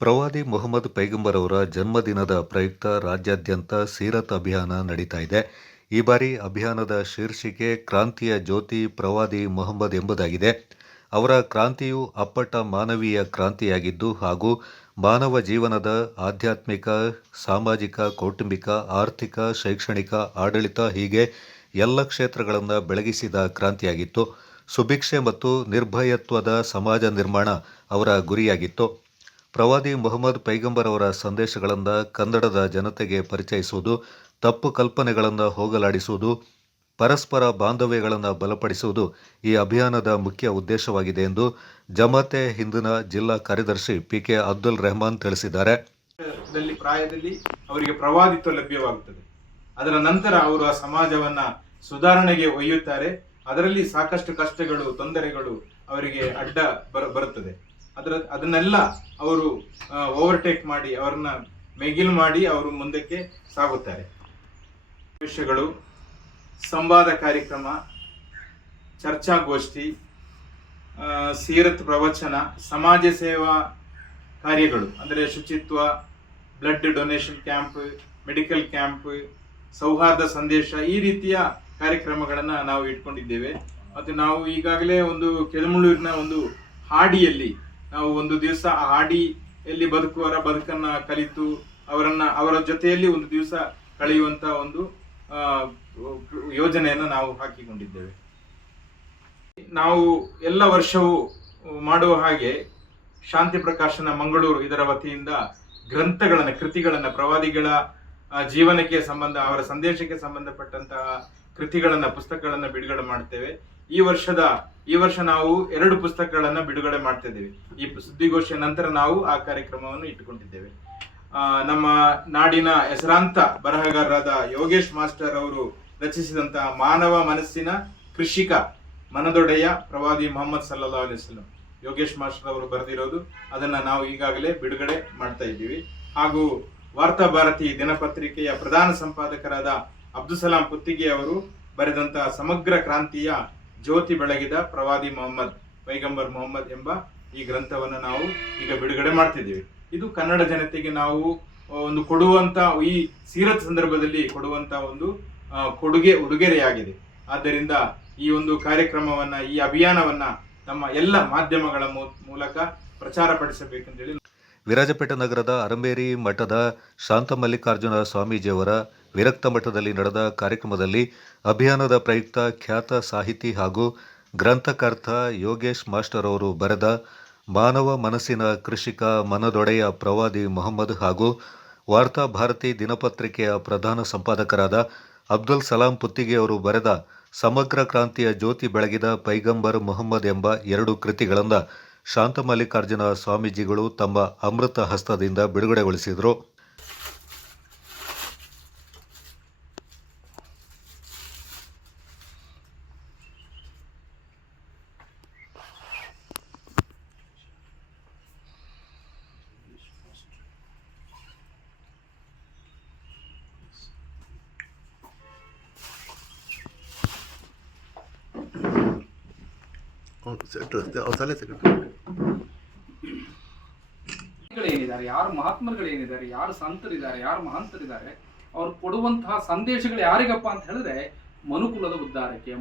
ಪ್ರವಾದಿ ಮೊಹಮ್ಮದ್ ಪೈಗಂಬರ್ ಅವರ ಜನ್ಮದಿನದ ಪ್ರಯುಕ್ತ ರಾಜ್ಯಾದ್ಯಂತ ಸೀರತ್ ಅಭಿಯಾನ ನಡೀತಾ ಇದೆ. ಈ ಬಾರಿ ಅಭಿಯಾನದ ಶೀರ್ಷಿಕೆ ಕ್ರಾಂತಿಯ ಜ್ಯೋತಿ ಪ್ರವಾದಿ ಮೊಹಮ್ಮದ್ ಎಂಬುದಾಗಿದೆ. ಅವರ ಕ್ರಾಂತಿಯು ಅಪ್ಪಟ ಮಾನವೀಯ ಕ್ರಾಂತಿಯಾಗಿದ್ದು ಹಾಗೂ ಮಾನವ ಜೀವನದ ಆಧ್ಯಾತ್ಮಿಕ, ಸಾಮಾಜಿಕ, ಕೌಟುಂಬಿಕ, ಆರ್ಥಿಕ, ಶೈಕ್ಷಣಿಕ, ಆಡಳಿತ ಹೀಗೆ ಎಲ್ಲ ಕ್ಷೇತ್ರಗಳನ್ನು ಬೆಳಗಿಸಿದ ಕ್ರಾಂತಿಯಾಗಿತ್ತು. ಸುಭಿಕ್ಷೆ ಮತ್ತು ನಿರ್ಭಯತ್ವದ ಸಮಾಜ ನಿರ್ಮಾಣ ಅವರ ಗುರಿಯಾಗಿತ್ತು. ಪ್ರವಾದಿ ಮೊಹಮ್ಮದ್ ಪೈಗಂಬರ್ ಅವರ ಸಂದೇಶಗಳನ್ನು ಕನ್ನಡದ ಜನತೆಗೆ ಪರಿಚಯಿಸುವುದು, ತಪ್ಪು ಕಲ್ಪನೆಗಳನ್ನು ಹೋಗಲಾಡಿಸುವುದು, ಪರಸ್ಪರ ಬಾಂಧವ್ಯಗಳನ್ನು ಬಲಪಡಿಸುವುದು ಈ ಅಭಿಯಾನದ ಮುಖ್ಯ ಉದ್ದೇಶವಾಗಿದೆ ಎಂದು ಜಮಾತೆ ಹಿಂದ್ನ ಜಿಲ್ಲಾ ಕಾರ್ಯದರ್ಶಿ ಪಿಕೆ ಅಬ್ದುಲ್ ರೆಹಮಾನ್ ತಿಳಿಸಿದ್ದಾರೆ. ಪ್ರಾಯದಲ್ಲಿ ಅವರಿಗೆ ಪ್ರವಾದಿತ್ವ ಲಭ್ಯವಾಗುತ್ತದೆ. ಅದರ ನಂತರ ಅವರು ಆ ಸಮಾಜವನ್ನ ಸುಧಾರಣೆಗೆ ಒಯ್ಯುತ್ತಾರೆ. ಅದರಲ್ಲಿ ಸಾಕಷ್ಟು ಕಷ್ಟಗಳು, ತೊಂದರೆಗಳು ಅವರಿಗೆ ಅಡ್ಡ ಬರುತ್ತದೆ. ಅದನ್ನೆಲ್ಲ ಅವರು ಓವರ್ಟೇಕ್ ಮಾಡಿ, ಅವರನ್ನ ಮೆಗಿಲ್ ಮಾಡಿ ಅವರು ಮುಂದಕ್ಕೆ ಸಾಗುತ್ತಾರೆ. ವಿಷಯಗಳು, ಸಂವಾದ ಕಾರ್ಯಕ್ರಮ, ಚರ್ಚಾಗೋಷ್ಠಿ, ಸೀರತ್ ಪ್ರವಚನ, ಸಮಾಜ ಸೇವಾ ಕಾರ್ಯಗಳು ಅಂದರೆ ಶುಚಿತ್ವ, blood donation camp, medical camp, ಸೌಹಾರ್ದ ಸಂದೇಶ, ಈ ರೀತಿಯ ಕಾರ್ಯಕ್ರಮಗಳನ್ನು ನಾವು ಇಟ್ಕೊಂಡಿದ್ದೇವೆ. ಮತ್ತು ನಾವು ಈಗಾಗಲೇ ಒಂದು ಕೆಳಮುಳ್ಳೂರಿನ ಒಂದು ಹಾಡಿಯಲ್ಲಿ ನಾವು ಒಂದು ದಿವಸ ಆ ಹಾಡಿಯಲ್ಲಿ ಬದುಕುವರ ಬದುಕನ್ನ ಕಲಿತು ಅವರ ಜೊತೆಯಲ್ಲಿ ಒಂದು ದಿವಸ ಕಳೆಯುವಂತ ಒಂದು ಯೋಜನೆಯನ್ನು ನಾವು ಹಾಕಿಕೊಂಡಿದ್ದೇವೆ. ನಾವು ಎಲ್ಲ ವರ್ಷವೂ ಮಾಡುವ ಹಾಗೆ ಶಾಂತಿ ಪ್ರಕಾಶನ ಮಂಗಳೂರು ಇದರ ವತಿಯಿಂದ ಕೃತಿಗಳನ್ನ ಪ್ರವಾದಿಗಳ ಜೀವನಕ್ಕೆ ಅವರ ಸಂದೇಶಕ್ಕೆ ಸಂಬಂಧಪಟ್ಟಂತಹ ಪುಸ್ತಕಗಳನ್ನ ಬಿಡುಗಡೆ ಮಾಡ್ತೇವೆ. ಈ ವರ್ಷ ನಾವು 2 ಪುಸ್ತಕಗಳನ್ನ ಬಿಡುಗಡೆ ಮಾಡ್ತಾ ಇದ್ದೇವೆ. ಈ ಸುದ್ದಿಗೋಷ್ಠಿಯ ನಂತರ ನಾವು ಆ ಕಾರ್ಯಕ್ರಮವನ್ನು ಇಟ್ಟುಕೊಂಡಿದ್ದೇವೆ. ನಮ್ಮ ನಾಡಿನ ಹೆಸರಾಂತ ಬರಹಗಾರರಾದ ಯೋಗೇಶ್ ಮಾಸ್ಟರ್ ಅವರು ರಚಿಸಿದಂತಹ ಮಾನವ ಮನಸ್ಸಿನ ಕೃಷಿಕ ಮನದೊಡೆಯ ಪ್ರವಾದಿ ಮೊಹಮ್ಮದ್ ಸಲ್ಲಲ್ಲಾಹು ಅಲೈಹಿ ವಸಲ್ಲಂ, ಯೋಗೇಶ್ ಮಾಸ್ಟರ್ ಅವರು ಬರೆದಿರೋದು, ಅದನ್ನ ನಾವು ಈಗಾಗಲೇ ಬಿಡುಗಡೆ ಮಾಡ್ತಾ ಇದ್ದೀವಿ. ಹಾಗೂ ವಾರ್ತಾ ಭಾರತಿ ದಿನಪತ್ರಿಕೆಯ ಪ್ರಧಾನ ಸಂಪಾದಕರಾದ ಅಬ್ದುಲ್ ಸಲಾಂ ಪುತ್ತಿಗೆ ಅವರು ಬರೆದಂತಹ ಸಮಗ್ರ ಕ್ರಾಂತಿಯ ಜ್ಯೋತಿ ಬೆಳಗಿದ ಪ್ರವಾದಿ ಮೊಹಮ್ಮದ್, ಪೈಗಂಬರ್ ಮೊಹಮ್ಮದ್ ಎಂಬ ಈ ಗ್ರಂಥವನ್ನು ನಾವು ಈಗ ಬಿಡುಗಡೆ ಮಾಡ್ತಿದ್ದೀವಿ. ಇದು ಕನ್ನಡ ಜನತೆಗೆ ನಾವು ಒಂದು ಕೊಡುವಂತ, ಈ ಸೀರತ್ ಸಂದರ್ಭದಲ್ಲಿ ಕೊಡುವಂತ ಒಂದು ಉಡುಗೊರೆಯಾಗಿದೆ. ಆದ್ದರಿಂದ ಈ ಒಂದು ಕಾರ್ಯಕ್ರಮವನ್ನ, ಈ ಅಭಿಯಾನವನ್ನ ನಮ್ಮ ಎಲ್ಲ ಮಾಧ್ಯಮಗಳ ಮೂಲಕ ಪ್ರಚಾರ ಪಡಿಸಬೇಕಂತೇಳಿ. ವಿರಾಜಪೇಟೆ ನಗರದ ಅರಂಬೇರಿ ಮಠದ ಶಾಂತಮಲ್ಲಿಕಾರ್ಜುನ ಸ್ವಾಮೀಜಿಯವರ ವಿರಕ್ತ ಮಠದಲ್ಲಿ ನಡೆದ ಕಾರ್ಯಕ್ರಮದಲ್ಲಿ ಅಭಿಯಾನದ ಪ್ರಯುಕ್ತ ಖ್ಯಾತ ಸಾಹಿತಿ ಹಾಗೂ ಗ್ರಂಥಕರ್ತ ಯೋಗೇಶ್ ಮಾಸ್ಟರ್ ಅವರು ಬರೆದ ಮಾನವ ಮನಸ್ಸಿನ ಕೃಷಿಕ ಮನದೊಡೆಯ ಪ್ರವಾದಿ ಮೊಹಮ್ಮದ್ ಹಾಗೂ ವಾರ್ತಾ ಭಾರತಿ ದಿನಪತ್ರಿಕೆಯ ಪ್ರಧಾನ ಸಂಪಾದಕರಾದ ಅಬ್ದುಲ್ ಸಲಾಂ ಪುತ್ತಿಗೆ ಅವರು ಬರೆದ ಸಮಗ್ರ ಕ್ರಾಂತಿಯ ಜ್ಯೋತಿ ಬೆಳಗಿದ ಪೈಗಂಬರ್ ಮೊಹಮ್ಮದ್ ಎಂಬ 2 ಕೃತಿಗಳನ್ನು ಶಾಂತಮಲ್ಲಿಕಾರ್ಜುನ ಸ್ವಾಮೀಜಿಗಳು ತಮ್ಮ ಅಮೃತ ಹಸ್ತದಿಂದ ಬಿಡುಗಡೆಗೊಳಿಸಿದರು. ಏನಿದ್ದಾರೆ, ಯಾರು ಮಹಾತ್ಮರುಗಳೇನಿದ್ದಾರೆ, ಯಾರು ಸಂತರಿದ್ದಾರೆ, ಯಾರು ಮಹಾಂತರಿದ್ದಾರೆ, ಅವ್ರು ಕೊಡುವಂತಹ ಸಂದೇಶಗಳು ಯಾರಿಗಪ್ಪ ಅಂತ ಹೇಳಿದ್ರೆ ಮನುಕುಲದ ಉದ್ಧಾರಕ್ಕೆ,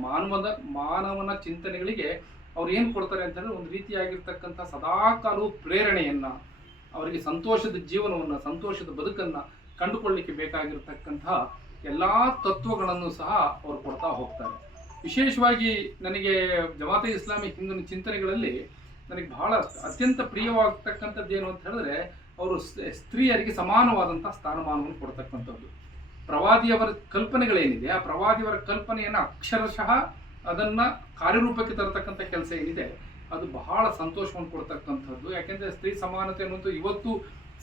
ಮಾನವನ ಚಿಂತನೆಗಳಿಗೆ ಅವ್ರು ಏನು ಕೊಡ್ತಾರೆ ಅಂತ ಹೇಳಿದ್ರೆ ಒಂದು ರೀತಿಯಾಗಿರ್ತಕ್ಕಂಥ ಸದಾಕಾಲವೂ ಪ್ರೇರಣೆಯನ್ನ, ಅವರಿಗೆ ಸಂತೋಷದ ಜೀವನವನ್ನು, ಸಂತೋಷದ ಬದುಕನ್ನ ಕಂಡುಕೊಳ್ಳಲಿಕ್ಕೆ ಬೇಕಾಗಿರ್ತಕ್ಕಂತಹ ಎಲ್ಲಾ ತತ್ವಗಳನ್ನು ಸಹ ಅವರು ಕೊಡ್ತಾ ಹೋಗ್ತಾರೆ. ವಿಶೇಷವಾಗಿ ನನಗೆ ಜಮಾತೆ ಇಸ್ಲಾಮಿ ಹಿಂದಿನ ಚಿಂತನೆಗಳಲ್ಲಿ ನನಗೆ ಬಹಳ ಅತ್ಯಂತ ಪ್ರಿಯವಾಗತಕ್ಕಂಥದ್ದು ಏನು ಅಂತ ಹೇಳಿದ್ರೆ ಅವರು ಸ್ತ್ರೀಯರಿಗೆ ಸಮಾನವಾದಂತಹ ಸ್ಥಾನಮಾನವನ್ನು ಕೊಡ್ತಕ್ಕಂಥದ್ದು. ಪ್ರವಾದಿಯವರ ಕಲ್ಪನೆಗಳೇನಿದೆ, ಆ ಪ್ರವಾದಿಯವರ ಕಲ್ಪನೆಯನ್ನು ಅಕ್ಷರಶಃ ಅದನ್ನ ಕಾರ್ಯರೂಪಕ್ಕೆ ತರತಕ್ಕಂಥ ಕೆಲಸ ಏನಿದೆ ಅದು ಬಹಳ ಸಂತೋಷವನ್ನು ಕೊಡ್ತಕ್ಕಂಥದ್ದು. ಯಾಕೆಂದ್ರೆ ಸ್ತ್ರೀ ಸಮಾನತೆ ಅನ್ನೋದು ಇವತ್ತು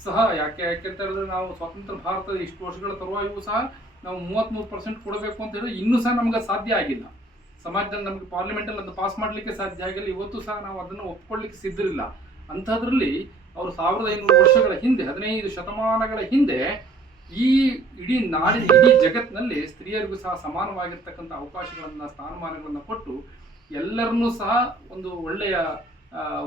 ಸಹ ಯಾಕೆಂತ ಹೇಳಿದ್ರೆ ನಾವು ಸ್ವತಂತ್ರ ಭಾರತದ ಇಷ್ಟು ವರ್ಷಗಳ ತರುವಾಗೂ ಸಹ ನಾವು 33% ಕೊಡಬೇಕು ಅಂತ ಹೇಳಿದ್ರೆ ಇನ್ನೂ ಸಹ ನಮ್ಗೆ ಸಾಧ್ಯ ಆಗಿಲ್ಲ. ಸಮಾಜದಲ್ಲಿ ನಮಗೆ ಪಾರ್ಲಿಮೆಂಟಲ್ಲಿ ಅದು ಪಾಸ್ ಮಾಡಲಿಕ್ಕೆ ಸಾಧ್ಯ ಆಗಿಲ್ಲ. ಇವತ್ತು ಸಹ ನಾವು ಅದನ್ನು ಒಪ್ಕೊಳ್ಳಿಕ್ಕೆ ಸಿದ್ಧರಿಲ್ಲ. ಅಂಥದ್ರಲ್ಲಿ ಅವರು 1500 ವರ್ಷಗಳ ಹಿಂದೆ, 15 ಶತಮಾನಗಳ ಹಿಂದೆ ಈ ಇಡೀ ಜಗತ್ತಿನಲ್ಲಿ ಸ್ತ್ರೀಯರಿಗೂ ಸಹ ಸಮಾನವಾಗಿರ್ತಕ್ಕಂಥ ಅವಕಾಶಗಳನ್ನು, ಸ್ಥಾನಮಾನಗಳನ್ನು ಕೊಟ್ಟು ಎಲ್ಲರನ್ನೂ ಸಹ ಒಂದು ಒಳ್ಳೆಯ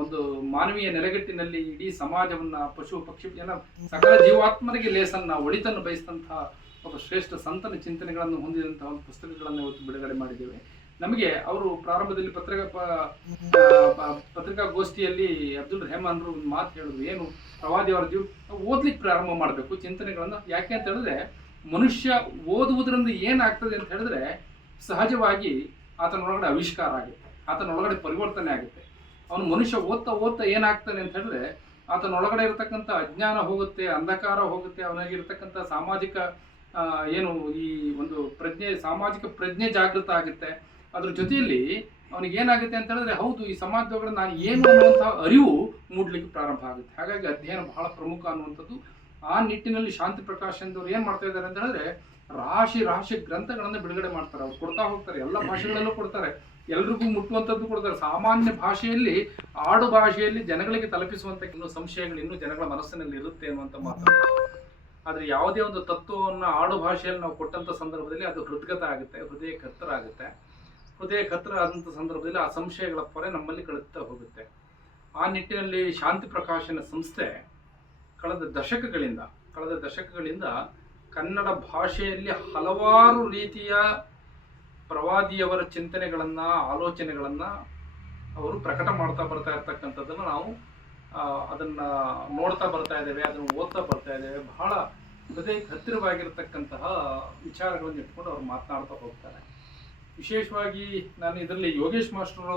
ಒಂದು ಮಾನವೀಯ ನೆಲೆಗಟ್ಟಿನಲ್ಲಿ ಇಡೀ ಸಮಾಜವನ್ನ, ಪಶು ಪಕ್ಷಿ ಎಲ್ಲ ಸಕಲ ಜೀವಾತ್ಮರಿಗೆ ಲೇಸನ್ನ ಒಳಿತನ್ನು ಬಯಸಿದಂತಹ ಒಬ್ಬ ಶ್ರೇಷ್ಠ ಸಂತನ ಚಿಂತನೆಗಳನ್ನು ಹೊಂದಿದಂತಹ ಒಂದು ಪುಸ್ತಕಗಳನ್ನು ಇವತ್ತು ಬಿಡುಗಡೆ ಮಾಡಿದ್ದೇವೆ. ನಮಗೆ ಅವರು ಪ್ರಾರಂಭದಲ್ಲಿ ಪತ್ರಿಕಾಗೋಷ್ಠಿಯಲ್ಲಿ ಅಬ್ದುಲ್ ರೆಹಮಾನ್ರು ಒಂದು ಮಾತು ಹೇಳಿದ್ರು, ಏನು ಪ್ರವಾದಿಯವರ ಓದ್ಲಿಕ್ಕೆ ಪ್ರಾರಂಭ ಮಾಡಬೇಕು ಚಿಂತನೆಗಳನ್ನು. ಯಾಕೆ ಅಂತ ಹೇಳಿದ್ರೆ ಮನುಷ್ಯ ಓದುವುದರಿಂದ ಏನಾಗ್ತದೆ ಅಂತ ಹೇಳಿದ್ರೆ ಸಹಜವಾಗಿ ಆತನೊಳಗಡೆ ಆವಿಷ್ಕಾರ ಆಗುತ್ತೆ, ಆತನೊಳಗಡೆ ಪರಿವರ್ತನೆ ಆಗುತ್ತೆ. ಅವನು ಮನುಷ್ಯ ಓದ್ತಾ ಏನಾಗ್ತಾನೆ ಅಂತ ಹೇಳಿದ್ರೆ ಆತನೊಳಗಡೆ ಇರತಕ್ಕಂಥ ಅಜ್ಞಾನ ಹೋಗುತ್ತೆ, ಅಂಧಕಾರ ಹೋಗುತ್ತೆ, ಅವನಾಗಿರ್ತಕ್ಕಂಥ ಸಾಮಾಜಿಕ ಏನು ಈ ಒಂದು ಸಾಮಾಜಿಕ ಪ್ರಜ್ಞೆ ಜಾಗೃತ ಆಗುತ್ತೆ. ಅದ್ರ ಜೊತೆಯಲ್ಲಿ ಅವನಿಗೆ ಏನಾಗುತ್ತೆ ಅಂತ ಹೇಳಿದ್ರೆ ಹೌದು ಈ ಸಮಾಜದೊಳಗಡೆ ನಾನು ಏನು ಅನ್ನುವಂತಹ ಅರಿವು ಮೂಡ್ಲಿಕ್ಕೆ ಪ್ರಾರಂಭ ಆಗುತ್ತೆ. ಹಾಗಾಗಿ ಅಧ್ಯಯನ ಬಹಳ ಪ್ರಮುಖ ಅನ್ನುವಂಥದ್ದು. ಆ ನಿಟ್ಟಿನಲ್ಲಿ ಶಾಂತಿ ಪ್ರಕಾಶ್ ಅವರು ಏನ್ ಮಾಡ್ತಾ ಇದ್ದಾರೆ ಅಂತ ಹೇಳಿದ್ರೆ ರಾಶಿ ಗ್ರಂಥಗಳನ್ನು ಬಿಡುಗಡೆ ಮಾಡ್ತಾರೆ. ಅವ್ರು ಕೊಡ್ತಾ ಹೋಗ್ತಾರೆ, ಎಲ್ಲ ಭಾಷೆಗಳಲ್ಲೂ ಕೊಡ್ತಾರೆ, ಎಲ್ರಿಗೂ ಮುಟ್ಟುವಂಥದ್ದು ಕೊಡ್ತಾರೆ. ಸಾಮಾನ್ಯ ಭಾಷೆಯಲ್ಲಿ, ಆಡು ಭಾಷೆಯಲ್ಲಿ ಜನಗಳಿಗೆ ತಲುಪಿಸುವಂತ ಇನ್ನೂ ಸಂಶಯಗಳು ಇನ್ನೂ ಜನಗಳ ಮನಸ್ಸಿನಲ್ಲಿ ಇರುತ್ತೆ ಅನ್ನುವಂಥ ಮಾತು. ಆದ್ರೆ ಯಾವುದೇ ಒಂದು ತತ್ವವನ್ನು ಆಡು ಭಾಷೆಯಲ್ಲಿ ನಾವು ಕೊಟ್ಟಂತ ಸಂದರ್ಭದಲ್ಲಿ ಅದು ಹೃದ್ಗತ ಆಗುತ್ತೆ, ಹೃದಯ ಕತ್ತರ ಆಗುತ್ತೆ. ಹೃದಯ ಕತ್ತರ ಆದಂಥ ಸಂದರ್ಭದಲ್ಲಿ ಆ ಸಂಶಯಗಳ ಪೊರೆ ನಮ್ಮಲ್ಲಿ ಕಳುತ್ತಾ ಹೋಗುತ್ತೆ. ಆ ನಿಟ್ಟಿನಲ್ಲಿ ಶಾಂತಿ ಪ್ರಕಾಶನ ಸಂಸ್ಥೆ ಕಳೆದ ದಶಕಗಳಿಂದ ಕನ್ನಡ ಭಾಷೆಯಲ್ಲಿ ಹಲವಾರು ರೀತಿಯ ಪ್ರವಾದಿಯವರ ಚಿಂತನೆಗಳನ್ನ, ಆಲೋಚನೆಗಳನ್ನ ಅವರು ಪ್ರಕಟ ಮಾಡ್ತಾ ಬರ್ತಾ ಇರ್ತಕ್ಕಂಥದ್ದನ್ನು ನಾವು ಅದನ್ನ ನೋಡ್ತಾ ಬರ್ತಾ ಇದ್ದೇವೆ, ಅದನ್ನು ಓದ್ತಾ ಬರ್ತಾ ಇದ್ದೇವೆ. ಬಹಳ ಹೃದಯಕ್ಕೆ ಹತ್ತಿರವಾಗಿರ್ತಕ್ಕಂತಹ ವಿಚಾರಗಳನ್ನು ಇಟ್ಕೊಂಡು ಅವ್ರು ಮಾತನಾಡ್ತಾ ಹೋಗ್ತಾರೆ. ವಿಶೇಷವಾಗಿ ನಾನು ಇದರಲ್ಲಿ ಯೋಗೇಶ್ ಮಾಸ್ಟರ್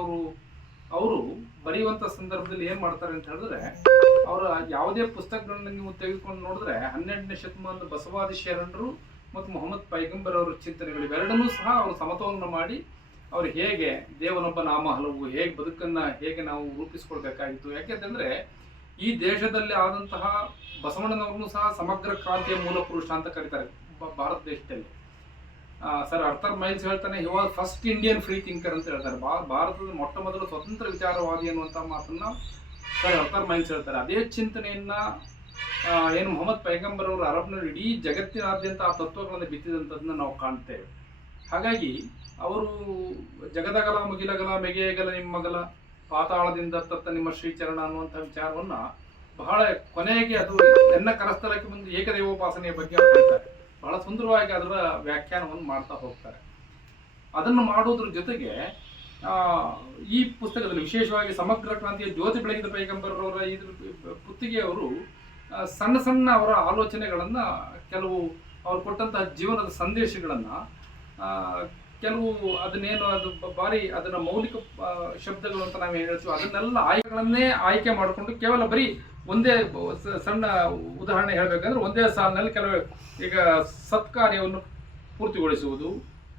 ಅವರು ಬರೆಯುವಂಥ ಸಂದರ್ಭದಲ್ಲಿ ಏನು ಮಾಡ್ತಾರೆ ಅಂತ ಹೇಳಿದ್ರೆ, ಅವರ ಯಾವುದೇ ಪುಸ್ತಕಗಳನ್ನ ನೀವು ತೆಗೆದುಕೊಂಡು ನೋಡಿದ್ರೆ 12ನೇ ಶತಮಾನದ ಬಸವಾದಿ ಶರಣರು ಮತ್ತು ಮೊಹಮ್ಮದ್ ಪೈಗಂಬರ್ ಅವರ ಚಿಂತನೆಗಳು ಇವೆರಡನ್ನೂ ಸಹ ಅವರು ಸಮತೋಲನ ಮಾಡಿ ಅವ್ರು ಹೇಗೆ ದೇವನೊಬ್ಬ ನಾಮ ಹಲವು, ಹೇಗೆ ಬದುಕನ್ನ ಹೇಗೆ ನಾವು ರೂಪಿಸ್ಕೊಳ್ಬೇಕಾಗಿತ್ತು. ಯಾಕೆಂತಂದ್ರೆ ಈ ದೇಶದಲ್ಲಿ ಆದಂತಹ ಬಸವಣ್ಣನವ್ರನ್ನೂ ಸಹ ಸಮಗ್ರ ಕ್ರಾಂತಿಯ ಮೂಲ ಪುರುಷ ಅಂತ ಕರೀತಾರೆ ಭಾರತ ದೇಶದಲ್ಲಿ. ಸರ್ ಅರ್ಥರ್ ಮೈಲ್ಸ್ ಹೇಳ್ತಾನೆ, he was first Indian free thinker ಅಂತ ಹೇಳ್ತಾರೆ. ಭಾರತದ ಮೊಟ್ಟ ಮೊದಲು ಸ್ವತಂತ್ರ ವಿಚಾರವಾದಿ ಅನ್ನುವಂಥ ಮಾತನ್ನ ಸರ್ ಅರ್ಥರ್ ಮೈಲ್ಸ್ ಹೇಳ್ತಾರೆ. ಅದೇ ಚಿಂತನೆಯನ್ನ ಏನು ಮೊಹಮ್ಮದ್ ಪೈಗಂಬರ್ ಅವರು ಅರಬ್ನಲ್ಲಿ ಇಡೀ ಜಗತ್ತಿನಾದ್ಯಂತ ಆ ತತ್ವಗಳನ್ನು ಬಿತ್ತಿದಂಥದ್ದನ್ನ ನಾವು ಕಾಣ್ತೇವೆ. ಹಾಗಾಗಿ ಅವರು ಜಗದಗಲ ಮುಗಿಲಗಲ ಮೆಗೆಯಗಲ ನಿಮ್ಮಗಲ ಪಾತಾಳದಿಂದ ತತ್ತ ನಿಮ್ಮ ಶ್ರೀಚರಣ ಅನ್ನುವಂಥ ವಿಚಾರವನ್ನ ಬಹಳ ಕೊನೆಗೆ ಅದು ಎನ್ನ ಕರಸ್ಥಳಕ್ಕೆ ಮುಂದೆ ಏಕದೇವೋಪಾಸನೆಯ ಬಗ್ಗೆ ಹೇಳ್ತಾರೆ. ಬಹಳ ಸುಂದರವಾಗಿ ಅದರ ವ್ಯಾಖ್ಯಾನವನ್ನು ಮಾಡ್ತಾ ಹೋಗ್ತಾರೆ. ಅದನ್ನು ಮಾಡೋದ್ರ ಜೊತೆಗೆ ಈ ಪುಸ್ತಕದಲ್ಲಿ ವಿಶೇಷವಾಗಿ ಸಮಗ್ರ ಕ್ರಾಂತಿಯ ಜ್ಯೋತಿ ಬೆಳಗಿದ ಪೈಗಂಬರವರ ಇದ್ರ ಪುತ್ತಿಗೆಯವರು ಸಣ್ಣ ಅವರ ಆಲೋಚನೆಗಳನ್ನ, ಕೆಲವು ಅವ್ರು ಕೊಟ್ಟಂತಹ ಜೀವನದ ಸಂದೇಶಗಳನ್ನ, ಕೆಲವು ಅದನ್ನೇನು ಅದು ಬಾರಿ ಅದನ್ನ ಮೌಲಿಕ ಶಬ್ದಗಳು ಅಂತ ನಾವು ಏನು ಹೇಳ್ತೀವಿ ಅದನ್ನೆಲ್ಲ ಆಯ್ಕೆ ಮಾಡಿಕೊಂಡು ಕೇವಲ ಬರೀ ಒಂದೇ ಸಣ್ಣ ಉದಾಹರಣೆ ಹೇಳಬೇಕಂದ್ರೆ ಒಂದೇ ಸಾಲಿನಲ್ಲಿ ಕೆಲವು ಈಗ ಸತ್ಕಾರ್ಯವನ್ನು ಪೂರ್ತಿಗೊಳಿಸುವುದು,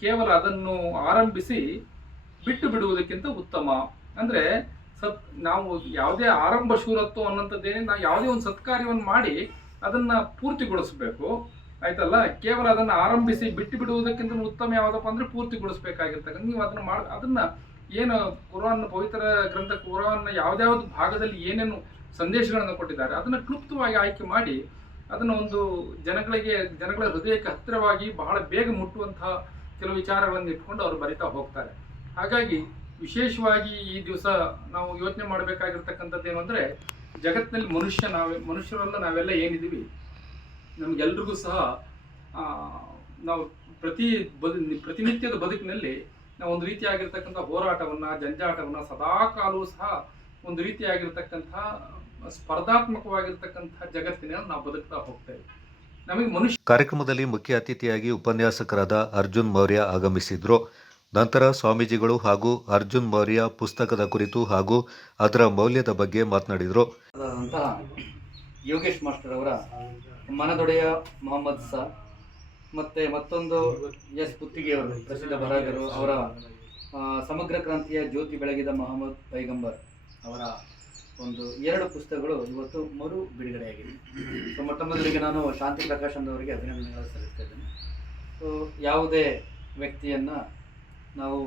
ಕೇವಲ ಅದನ್ನು ಆರಂಭಿಸಿ ಬಿಟ್ಟು ಬಿಡುವುದಕ್ಕಿಂತ ಉತ್ತಮ. ಅಂದ್ರೆ ನಾವು ಯಾವುದೇ ಆರಂಭ ಶೂರತ್ವ ಅನ್ನೋಂಥದ್ದೇನೆ, ನಾವು ಯಾವುದೇ ಒಂದು ಸತ್ಕಾರ್ಯವನ್ನು ಮಾಡಿ ಅದನ್ನ ಪೂರ್ತಿಗೊಳಿಸಬೇಕು, ಆಯ್ತಲ್ಲ. ಕೇವಲ ಅದನ್ನ ಆರಂಭಿಸಿ ಬಿಟ್ಟು ಬಿಡುವುದಕ್ಕಿಂತ ಉತ್ತಮ ಯಾವುದಪ್ಪ ಅಂದ್ರೆ ಪೂರ್ತಿಗೊಳಿಸಬೇಕಾಗಿರ್ತಕ್ಕಂಥ ನೀವು ಅದನ್ನ ಏನು ಕುರಾನ್ ಪವಿತ್ರ ಗ್ರಂಥ ಕುರಾನ್ನ ಯಾವ್ದಾವ್ದು ಭಾಗದಲ್ಲಿ ಏನೇನು ಸಂದೇಶಗಳನ್ನು ಕೊಟ್ಟಿದ್ದಾರೆ ಅದನ್ನ ಕ್ಲುಪ್ತವಾಗಿ ಆಯ್ಕೆ ಮಾಡಿ ಅದನ್ನ ಒಂದು ಜನಗಳ ಹೃದಯಕ್ಕೆ ಹತ್ತಿರವಾಗಿ ಬಹಳ ಬೇಗ ಮುಟ್ಟುವಂತಹ ಕೆಲವು ವಿಚಾರಗಳನ್ನು ಇಟ್ಕೊಂಡು ಅವರು ಬರಿತಾ ಹೋಗ್ತಾರೆ. ಹಾಗಾಗಿ ವಿಶೇಷವಾಗಿ ಈ ದಿವಸ ನಾವು ಯೋಚನೆ ಮಾಡಬೇಕಾಗಿರ್ತಕ್ಕಂಥದ್ದು ಏನು ಅಂದ್ರೆ, ಜಗತ್ತಿನಲ್ಲಿ ಮನುಷ್ಯರೆಲ್ಲ ನಾವೆಲ್ಲ ಏನಿದ್ದೀವಿ, ನಮ್ಗೆಲ್ರಿಗೂ ಸಹ ನಾವು ಪ್ರತಿನಿತ್ಯದ ಬದುಕಿನಲ್ಲಿ ನಾವು ಒಂದು ರೀತಿಯಾಗಿರ್ತಕ್ಕಂಥ ಹೋರಾಟವನ್ನ, ಜಂಜಾಟವನ್ನ ಸದಾ ಕಾಲವೂ ಸಹ ಒಂದು ರೀತಿಯಾಗಿರ್ತಕ್ಕಂಥ ಸ್ಪರ್ಧಾತ್ಮಕವಾಗಿರ್ತಕ್ಕಂಥ ಜಗತ್ತಿನಲ್ಲಿ ನಾವು ಬದುಕ್ತಾ ಹೋಗ್ತೇವೆ. ನಮಗೆ ಮನುಷ್ಯ ಕಾರ್ಯಕ್ರಮದಲ್ಲಿ ಮುಖ್ಯ ಅತಿಥಿಯಾಗಿ ಉಪನ್ಯಾಸಕರಾದ ಅರ್ಜುನ್ ಮೌರ್ಯ ಆಗಮಿಸಿದ್ರು. ನಂತರ ಸ್ವಾಮೀಜಿಗಳು ಹಾಗೂ ಅರ್ಜುನ್ ಮೌರ್ಯ ಪುಸ್ತಕದ ಕುರಿತು ಹಾಗೂ ಅದರ ಮೌಲ್ಯದ ಬಗ್ಗೆ ಮಾತನಾಡಿದರು. ಯೋಗೇಶ್ ಮಾಸ್ಟರ್ ಅವರ ಮನದೊಡೆಯ ಮೊಹಮ್ಮದ್ ಸಾ ಮತ್ತೆ ಮತ್ತೊಂದು ಎಸ್ ಪುತ್ತಿಗೆಯವರು ಪ್ರಸಿದ್ಧ ಬರಹಗಾರರು ಅವರ ಸಮಗ್ರ ಕ್ರಾಂತಿಯ ಜ್ಯೋತಿ ಬೆಳಗಿದ ಮೊಹಮ್ಮದ್ ಪೈಗಂಬರ್ ಅವರ ಒಂದು 2 ಪುಸ್ತಕಗಳು ಇವತ್ತು ಮರು ಬಿಡುಗಡೆಯಾಗಿದೆ. ಸೊ ಮೊಟ್ಟ ಮೊದಲಿಗೆ ನಾನು ಶಾಂತಿ ಪ್ರಕಾಶ್ ಅವರಿಗೆ ಅಭಿನಂದನೆಗಳು ಸಲ್ಲಿಸ್ತಾ ಇದ್ದೇನೆ. ಸೊ ಯಾವುದೇ ವ್ಯಕ್ತಿಯನ್ನು ನಾವು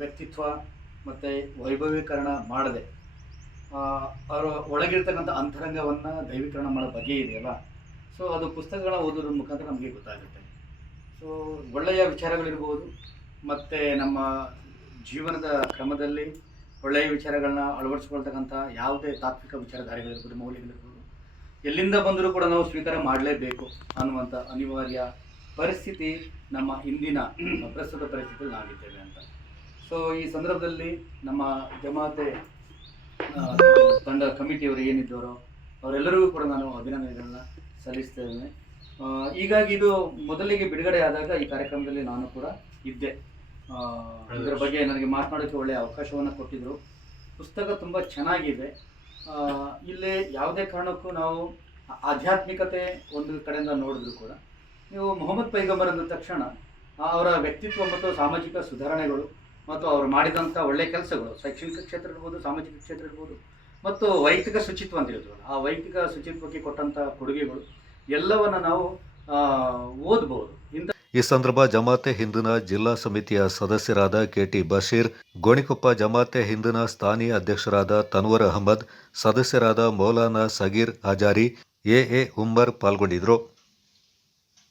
ವ್ಯಕ್ತಿತ್ವ ಮತ್ತು ವೈಭವೀಕರಣ ಮಾಡದೆ ಅವರ ಒಳಗಿರ್ತಕ್ಕಂಥ ಅಂತರಂಗವನ್ನು ದೈವೀಕರಣ ಮಾಡೋ ಬಗೆ ಇದೆಯಲ್ಲ, ಸೊ ಅದು ಪುಸ್ತಕಗಳ ಓದೋದ್ರ ಮುಖಾಂತರ ನಮಗೆ ಗೊತ್ತಾಗುತ್ತೆ. ಸೊ ಒಳ್ಳೆಯ ವಿಚಾರಗಳಿರ್ಬೋದು ಮತ್ತು ನಮ್ಮ ಜೀವನದ ಕ್ರಮದಲ್ಲಿ ಒಳ್ಳೆಯ ವಿಚಾರಗಳನ್ನ ಅಳವಡಿಸ್ಕೊಳ್ತಕ್ಕಂಥ ಯಾವುದೇ ತಾತ್ವಿಕ ವಿಚಾರಧಾರೆಗಳಿರ್ಬೋದು, ಮೌಲ್ಯಗಳಿರ್ಬೋದು, ಎಲ್ಲಿಂದ ಬಂದರೂ ಕೂಡ ನಾವು ಸ್ವೀಕಾರ ಮಾಡಲೇಬೇಕು ಅನ್ನುವಂಥ ಅನಿವಾರ್ಯ ಪರಿಸ್ಥಿತಿ ನಮ್ಮ ಇಂದಿನ ಪ್ರಸ್ತುತ ಪರಿಸ್ಥಿತಿಯಲ್ಲಿ ನಾವಿದ್ದೇವೆ ಅಂತ. ಸೊ ಈ ಸಂದರ್ಭದಲ್ಲಿ ನಮ್ಮ ಜಮಾತೆ ತಂಡ ಕಮಿಟಿಯವರು ಏನಿದ್ದವರೋ ಅವರೆಲ್ಲರಿಗೂ ಕೂಡ ನಾನು ಅಭಿನಂದನೆಗಳನ್ನ ಸಲ್ಲಿಸ್ತೇನೆ. ಹೀಗಾಗಿ ಇದು ಮೊದಲಿಗೆ ಬಿಡುಗಡೆ ಆದಾಗ ಈ ಕಾರ್ಯಕ್ರಮದಲ್ಲಿ ನಾನು ಕೂಡ ಇದ್ದೆ. ಇದರ ಬಗ್ಗೆ ನನಗೆ ಮಾತನಾಡೋಕ್ಕೆ ಒಳ್ಳೆಯ ಅವಕಾಶವನ್ನು ಕೊಟ್ಟಿದ್ದರು. ಪುಸ್ತಕ ತುಂಬ ಚೆನ್ನಾಗಿದೆ. ಇಲ್ಲಿ ಯಾವುದೇ ಕಾರಣಕ್ಕೂ ನಾವು ಆಧ್ಯಾತ್ಮಿಕತೆ ಒಂದು ಕಡೆಯಿಂದ ನೋಡಿದ್ರು ಕೂಡ ನೀವು ಮೊಹಮ್ಮದ್ ಪೈಗಂಬರ್ ಅಂದ ತಕ್ಷಣ ಅವರ ವ್ಯಕ್ತಿತ್ವ ಮತ್ತು ಸಾಮಾಜಿಕ ಸುಧಾರಣೆಗಳು ಮತ್ತು ಅವರು ಮಾಡಿದಂಥ ಒಳ್ಳೆಯ ಕೆಲಸಗಳು, ಶೈಕ್ಷಣಿಕ ಕ್ಷೇತ್ರ ಇರ್ಬೋದು, ಸಾಮಾಜಿಕ ಕ್ಷೇತ್ರ ಇರ್ಬೋದು, ಮತ್ತು ವೈಯಕ್ತಿಕ ಶುಚಿತ್ವ ಅಂತ ಹೇಳ್ತೀವಲ್ಲ, ಆ ವೈಯಕ್ತಿಕ ಶುಚಿತ್ವಕ್ಕೆ ಕೊಟ್ಟಂಥ ಕೊಡುಗೆಗಳು ಎಲ್ಲವನ್ನು ನಾವು ಓದ್ಬೋದು. ಈ ಸಂದರ್ಭ ಜಮಾತೆ ಹಿಂದಿನ ಜಿಲ್ಲಾ ಸಮಿತಿಯ ಸದಸ್ಯರಾದ ಕೆಟಿ ಬಶೀರ್, ಗೋಣಿಕೊಪ್ಪ ಜಮಾತೆ ಹಿಂದಿನ ಸ್ಥಾನೀಯ ಅಧ್ಯಕ್ಷರಾದ ತನ್ವರ್ ಅಹಮದ್, ಸದಸ್ಯರಾದ ಮೌಲಾನಾ ಸಗೀರ್ ಅಜಾರಿ, ಎ ಉಮ್ಮರ್ ಪಾಲ್ಗೊಂಡಿದ್ದರು.